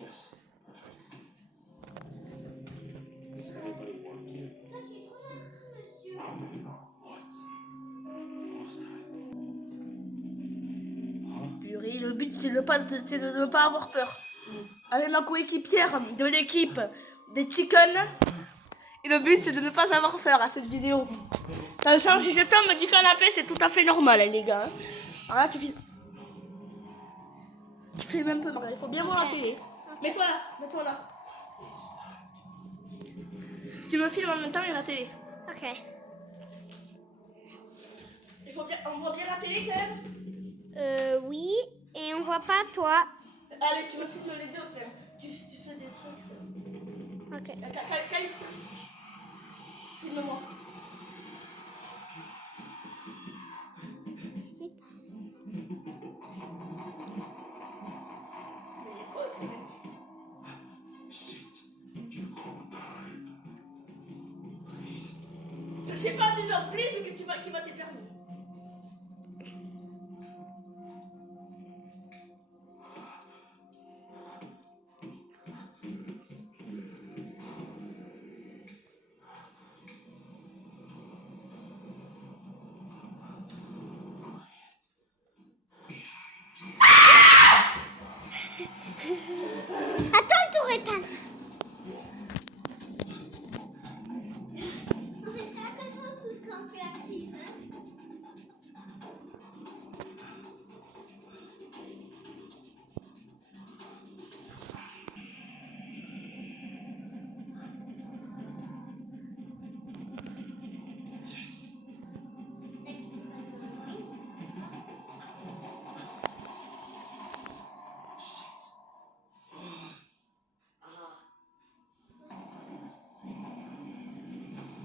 Yes, perfect. Does anybody want you? What? What's that? Purée, le but c'est de ne pas avoir peur. Avec ma coéquipière de l'équipe des chickens. Et le but c'est de ne pas avoir peur à cette vidéo. Attention, si je tombe du canapé, c'est tout à fait normal, hein, les gars. Alors là, tu filmes. Tu filmes un peu, Maria. Il faut bien voir la télé. Mets-toi là, mets-toi là. Tu me filmes en même temps et la télé. Ok. On voit bien la télé quand même. Oui, et on voit pas toi. Allez, tu me filmes les deux, frère. Tu fais des trucs. Ok. Filme-moi. Mais il y a quoi ces mecs? Shit. You can't die. Please. C'est pas des heures please que qui va tes permis. Attends le tour éteint. On fait ça quand on fait la prise.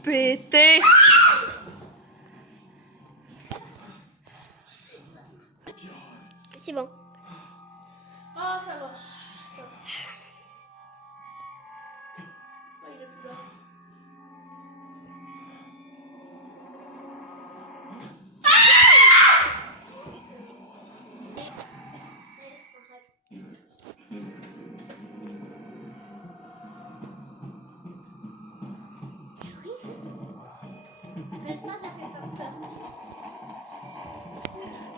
Pété. C'est bon. Ah, ça va. Ah, il est plus là. Reste pas, ça fait peur.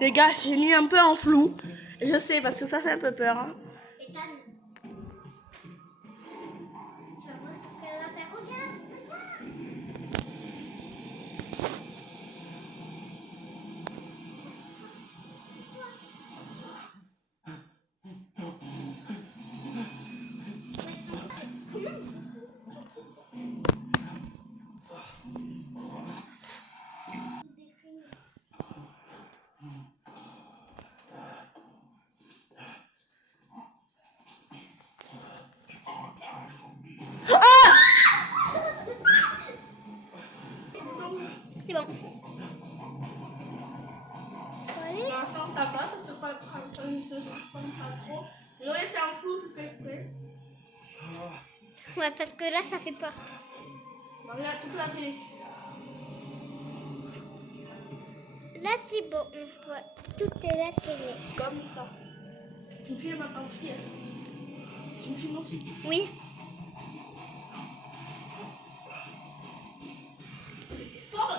Les gars, j'ai mis un peu en flou. Je sais, parce que ça fait un peu peur. Hein. Ethan. Tu vas voir ce qu'elle va faire. Regarde. C'est bon. Allez. Pour l'instant, ça va, ça se surprend pas trop. Je l'ai laissé en flou, je fais exprès. Ouais, parce que là, ça fait peur. Regarde toute la télé. Là, c'est bon. On voit toute la télé. Comme ça. Tu me filmes aussi. Hein. Tu me filmes aussi. Oui.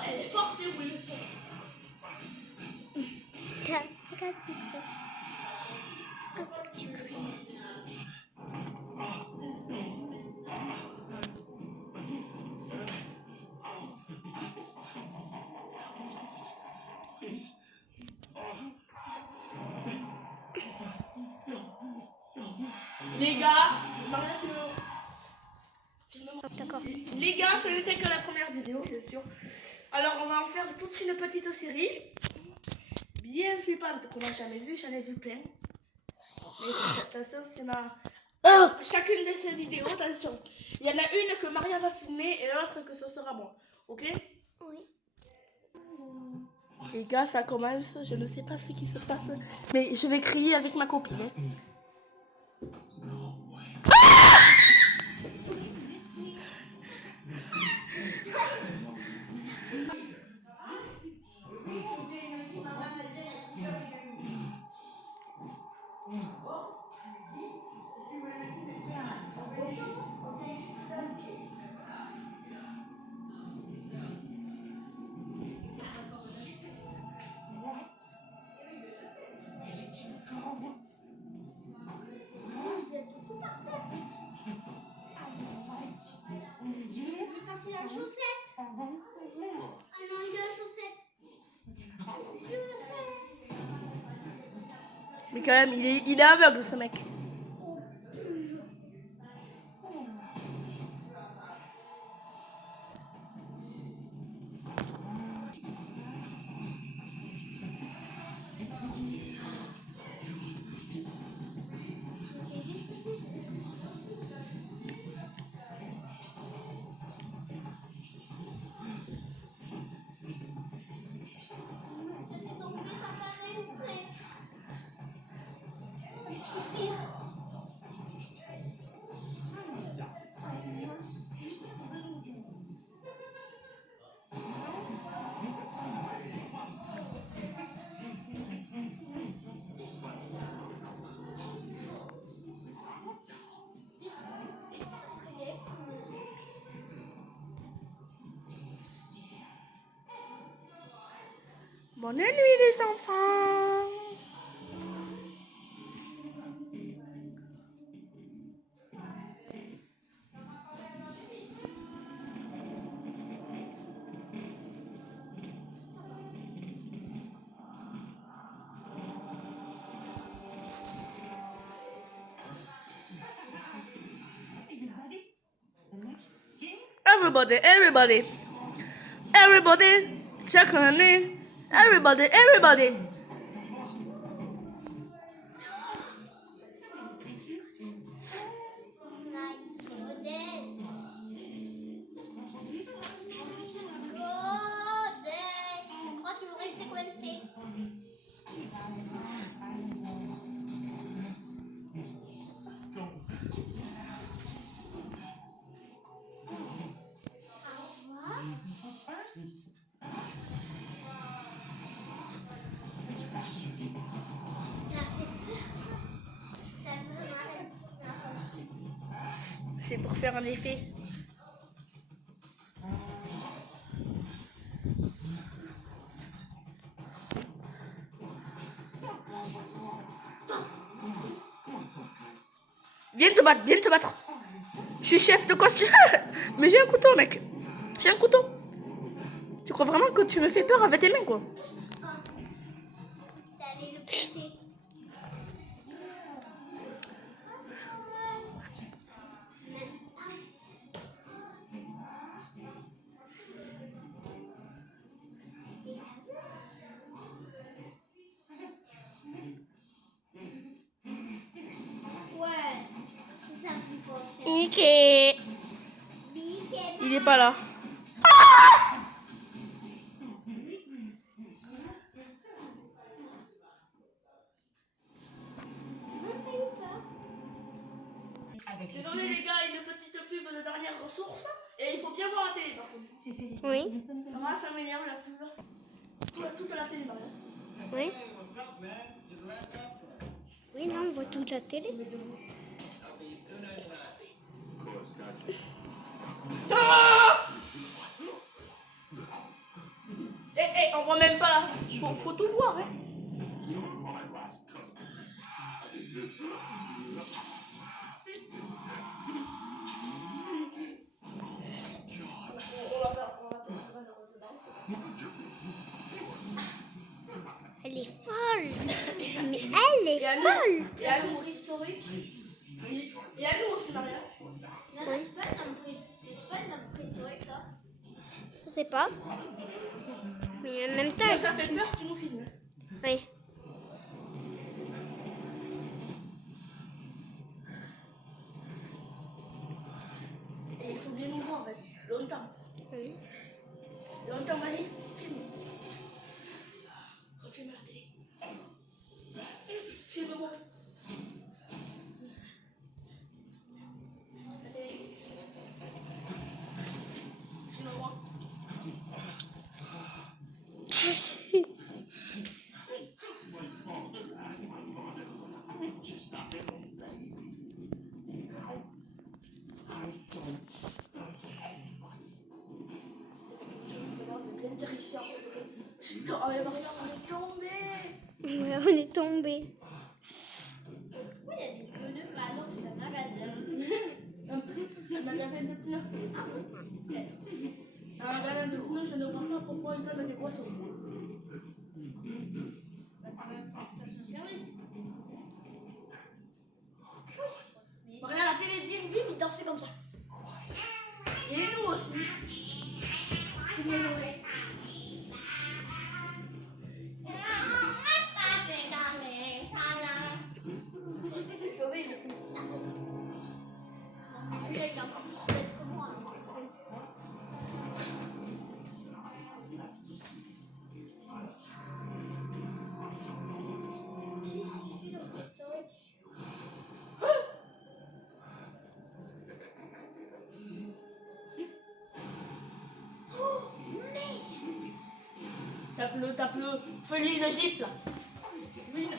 Elle est forte, et oui. C'est quand tu fais. C'est quand tu fais. Please. Les gars, filme-moi. D'accord. Les gars, ce n'était que la première vidéo, bien sûr. Alors, on va en faire toute une petite série. Bien flippante qu'on n'a jamais vu, j'en ai vu plein. Mais attention, c'est ma... chacune de ces vidéos, attention. Il y en a une que Maria va filmer et l'autre que ce sera moi. Ok? Oui. Les gars, ça commence. Je ne sais pas ce qui se passe. Mais je vais crier avec ma copine. Hein. quand même, il est aveugle ce mec. Bonne nuit les enfants. Everybody, check on me. Everybody. C'est pour faire un effet. Viens te battre. Je suis chef de costume. Mais j'ai un couteau, mec. J'ai un couteau. Tu crois vraiment que tu me fais peur avec tes mains, quoi? Mickey. Il est pas là. J'ai donné les gars une petite pub de dernière ressource et il faut bien voir la télé par contre. Oui. Ça m'énerve la pub. Toute la télé derrière. Oui. Oui, non, on voit toute la télé. Ah on voit même pas là. Faut tout voir, hein. Elle est folle. Mais elle est folle. Et à nous, historique. Et à nous aussi, Maria. C'est pas un homme préhistorique, ça. Je sais pas. Mais en même temps, Quand ça fait peur, tu nous filmes. oui. Et il faut bien nous voir, hein. Longtemps. Oui. Longtemps, vas-y, filme. Refilme la télé. Filme-moi. La télé. Filme-moi. Bien terrifiant. Putain, oh, Maria, on est tombé. Ouais, on est tombé. Pourquoi il y a des pneus, mais alors que c'est un magasin? Un magasin de pneus. Ah bon, peut-être. Un magasin de pneus, je ne vois pas pourquoi ils donnent des boissons. Bah, c'est même une station-service. c'est comme ça. Et nous aussi. Une journée. C'est horrible. Lui, il est encore plus bête que moi. Qu'est-ce qu'il fait dans Toy Story? Tape-le. Fais-lui une gifle. Lui, une-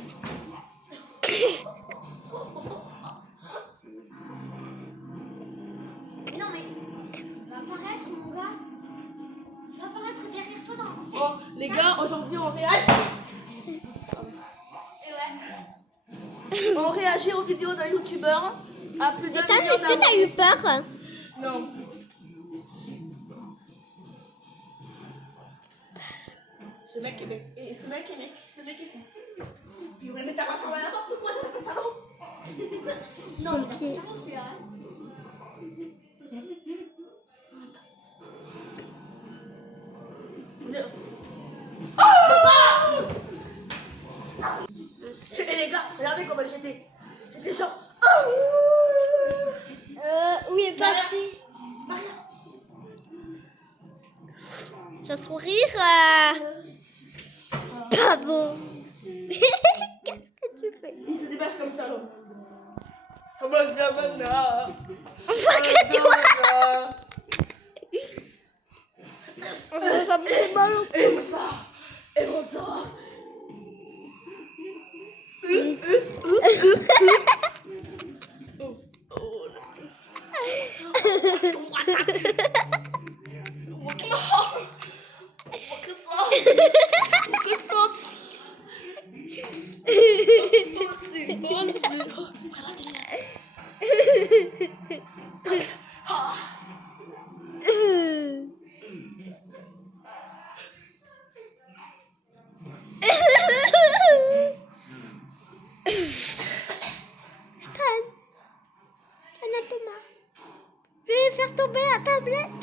Non mais, il va apparaître mon gars. Il va apparaître derrière toi dans le Oh, les gars, aujourd'hui on réagit. Et ouais. On réagit aux vidéos d'un youtubeur à plus d'un Ethan, million est-ce que t'as d'abonnés. eu peur? Non. Ce mec est fou. Purée, mais t'as pas fait n'importe quoi, t'as pas fait ça, non? Non, Son mais pied. c'est vraiment celui-là. Et les gars, regardez comment j'étais. J'étais genre. Où est passé? Son sourire, pas beau. Qu'est-ce que tu fais? Il se dépasse comme ça, là. Comment ça va maintenant? Pourquoi tu vois? Ça me fait mal au Et ça. J'en ai peu marre. Je vais faire tomber la tablette.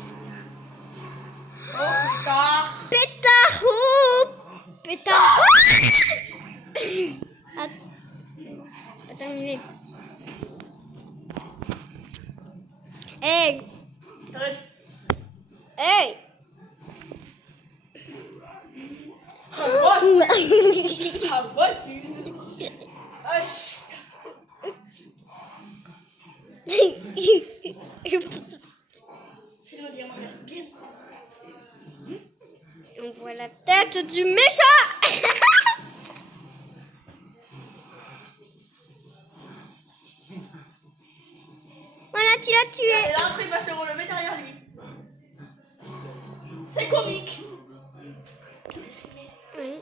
Pétard. Oh, pétard. Attends, terminé. Hey. Hey. On voit la tête du méchant. Voilà, tu l'as tué. Et là, après, il va se relever derrière lui. C'est comique. Oui.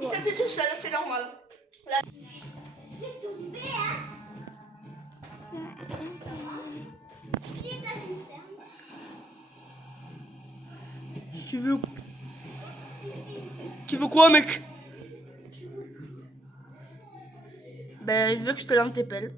Il s'était tout seul, c'est normal. Là. Fais tomber, hein. Il est dans une ferme. Tu veux quoi, mec? Ben, il veut que je te lance tes pelles.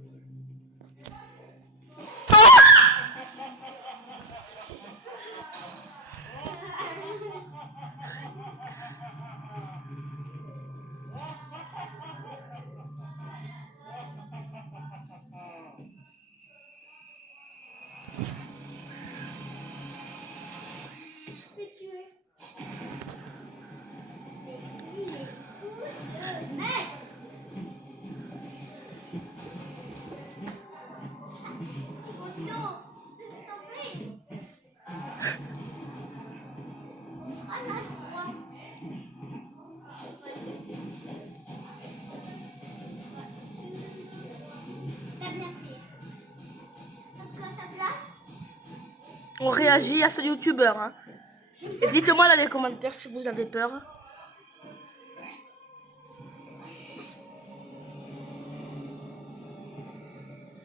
Je vais tuer. Il est fou de mec. Oh non, laisse tomber. Ah là, je crois. T'as bien fait. Parce qu'à ta place, On réagit à ce youtubeur. Hein. Et dites-moi dans les commentaires si vous avez peur.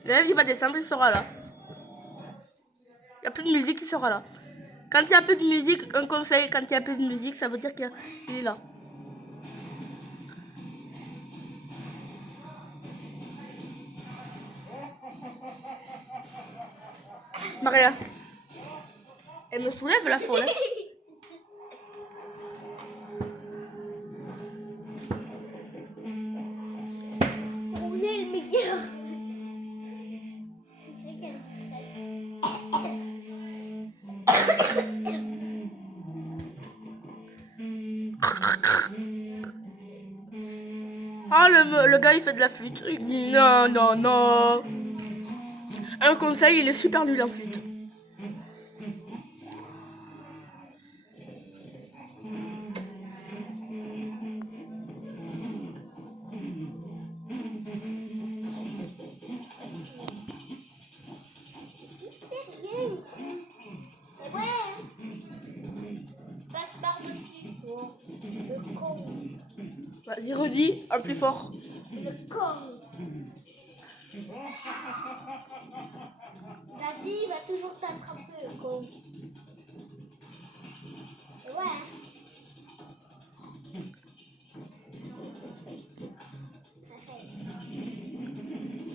Là, il va descendre, il sera là. Il n'y a plus de musique, il sera là. Quand il n'y a plus de musique, un conseil, quand il n'y a plus de musique, ça veut dire qu'il est là. Maria. Elle me soulève la folle. Hein. On est le meilleur. On dirait qu'elle est Ah, le gars, il fait de la flûte. Non, non, non. Un conseil, il est super nul en flûte. Le con. Vas-y, redis, un plus fort. Le con. Vas-y, il va toujours t'attraper, le con. Et ouais.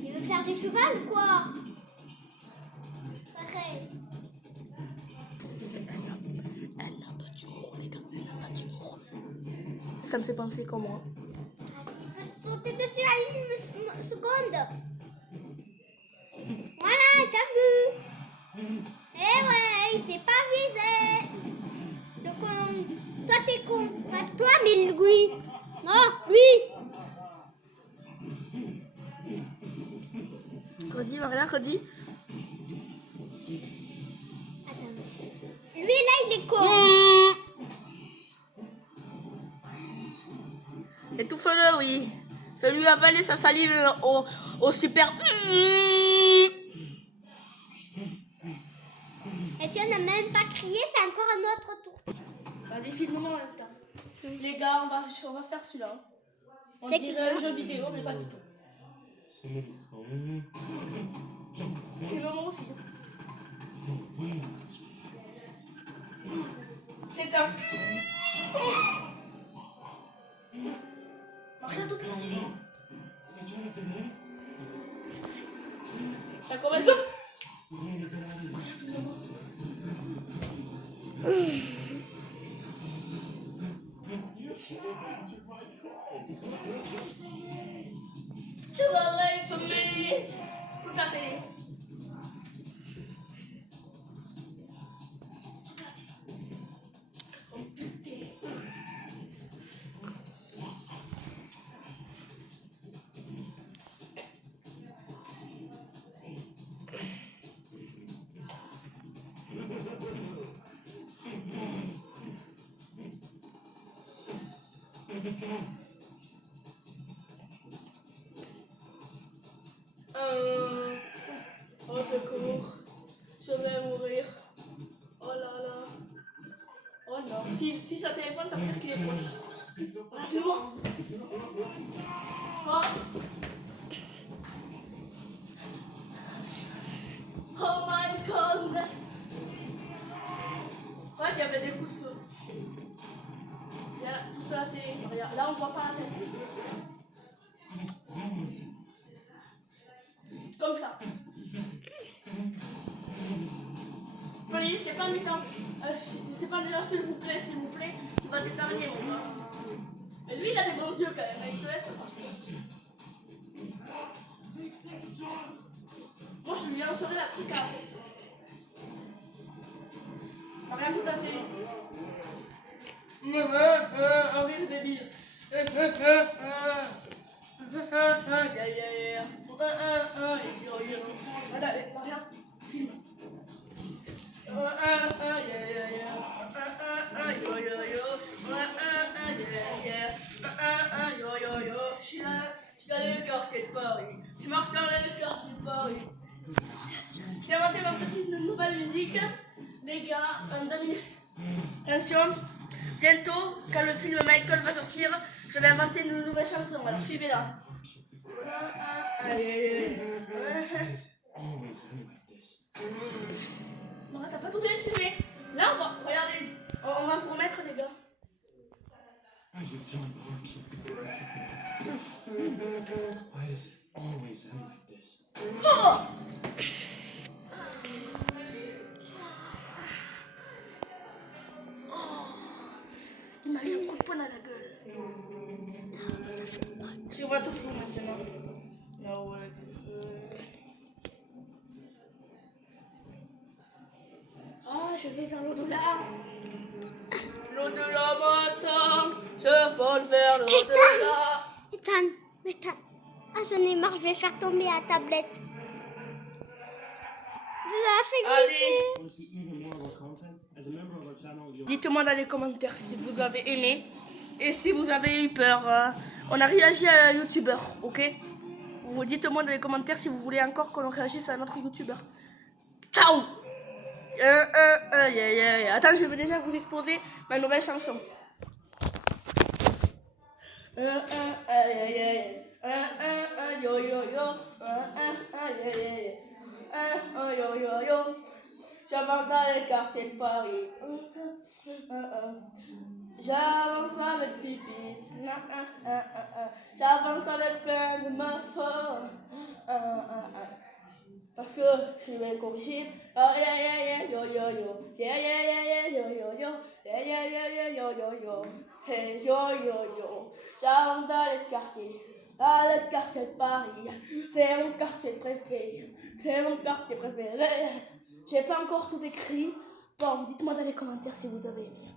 Il veut faire du cheval ou quoi? Arrête. Elle n'a pas d'humour, les gars. Elle n'a pas d'humour. Ça me fait penser comme moi. Il peut sauter dessus à une seconde. Voilà, t'as vu? Eh ouais, il s'est pas visé. Le con. Toi, t'es con. Pas toi, mais lui. Non, lui. Redis, Maria, redis. Attends. Lui, là, il est con. Étouffe-le, oui. Fais-lui avaler sa salive au super. Et si on n'a même pas crié, c'est encore un autre tour. Vas-y, filme-moi en même temps. Les gars, on va faire celui-là. On C'est dirait un jeu vidéo, mais pas du tout. C'est le con. Filme-moi aussi. C'est un. Maria, toute la télé. Stai giocando a tenere? T'as combien de temps? Vieni per arrivare. You should have answered my call. Tu vas live for me. Toute la télé. Oh putain. Au secours, je vais mourir. Oh là là. Oh non. Si ça téléphone, ça veut dire qu'il est proche. Ah, c'est bon. Oh. Oh my god. Ouais, qu'il y avait des coups de feu. Il y a toute la télé. Regarde, là on voit pas la tête. Comme ça. Police, c'est pas mi-temps. C'est pas déjà s'il vous plaît, il va t'épargner mon gars. Mais lui il a des bons yeux quand même, il te laisse partir. Moi je lui lancerai la truc à regarde toute la télé. Un rire débile. Attendez, Maria, filme. Je suis dans le quartier de Paris. Je marche dans le quartier de Paris. J'ai inventé ma petite nouvelle musique. Les gars, en 2 minutes. Attention, bientôt, quand le film Michael va sortir, je vais inventer une nouvelle chanson. Alors suivez-la. It's always been like this. Non, t'as pas tout bien filmé. Là, regardez, on va vous remettre les gars. Are you John Barkeep? Why does it always end like this? Oh je vais vers l'au-delà. L'au-delà m'attend, je vole vers l'au-delà. Ethan. Ah, j'en ai marre, je vais faire tomber la tablette. Je la fais glisser. Allez, Want to see even more of our content? As a member of our channel, you'll dites-moi dans les commentaires si vous avez aimé et si vous avez eu peur. On a réagi à un youtubeur, ok? Vous dites-moi dans les commentaires si vous voulez encore qu'on réagisse à un autre youtubeur. Ciao! Attends, je vais déjà vous exposer ma nouvelle chanson. Yo yo yo, yo yo yo. J'avance dans les quartiers de Paris. J'avance avec pipi. J'avance avec plein de ma forme. Parce que je suis bien corrigé. Oh yeah yeah yeah yo yo yo. Yeah yeah yeah yeah yo yo yo. Yeah yeah yeah yeah yo yo yo. Hey yo yo yo. J'avance dans les quartiers. Dans le quartier de Paris. C'est mon quartier préféré. C'est mon quartier préféré. J'ai pas encore tout écrit. Bon, dites-moi dans les commentaires si vous avez aimé.